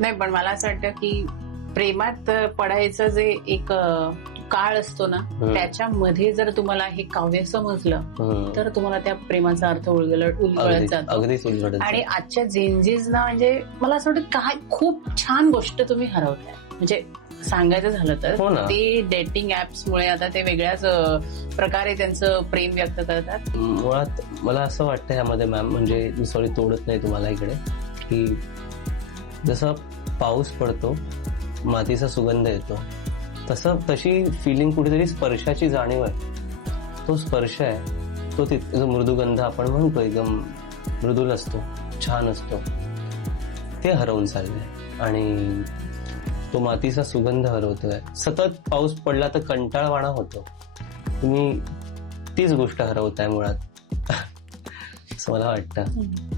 नाही, पण मला असं वाटतं की प्रेमात पडायचं जे एक काळ असतो ना, त्याच्यामध्ये जर तुम्हाला हे काव्य समजलं तर तुम्हाला त्या प्रेमाचा अर्थ उलगडत जातो. अगदीच उलगडत आणि आजच्या जेनजीजना म्हणजे मला असं वाटतं काय खूप छान गोष्ट तुम्ही हरवताय. म्हणजे सांगायचं झालं तर ते डेटिंग ऍप्समुळे आता ते वेगळ्याच प्रकारे त्यांचं प्रेम व्यक्त करतात. मुळात मला असं वाटतं ह्यामध्ये मॅम, म्हणजे मी सॉरी तोडत नाही तुम्हाला इकडे, की जसं पाऊस पडतो, मातीचा सुगंध येतो, तशी फिलिंग कुठेतरी स्पर्शाची जाणीव आहे. तो स्पर्श आहे, तो जो मृदुगंध आपण म्हणतो एकदम मृदुल असतो, छान असतो, ते हरवून चाललंय. आणि तो मातीचा सुगंध हरवतोय. सतत पाऊस पडला तर कंटाळवाणा होतो. तुम्ही तीच गोष्ट हरवताय मुळात असं मला वाटतं.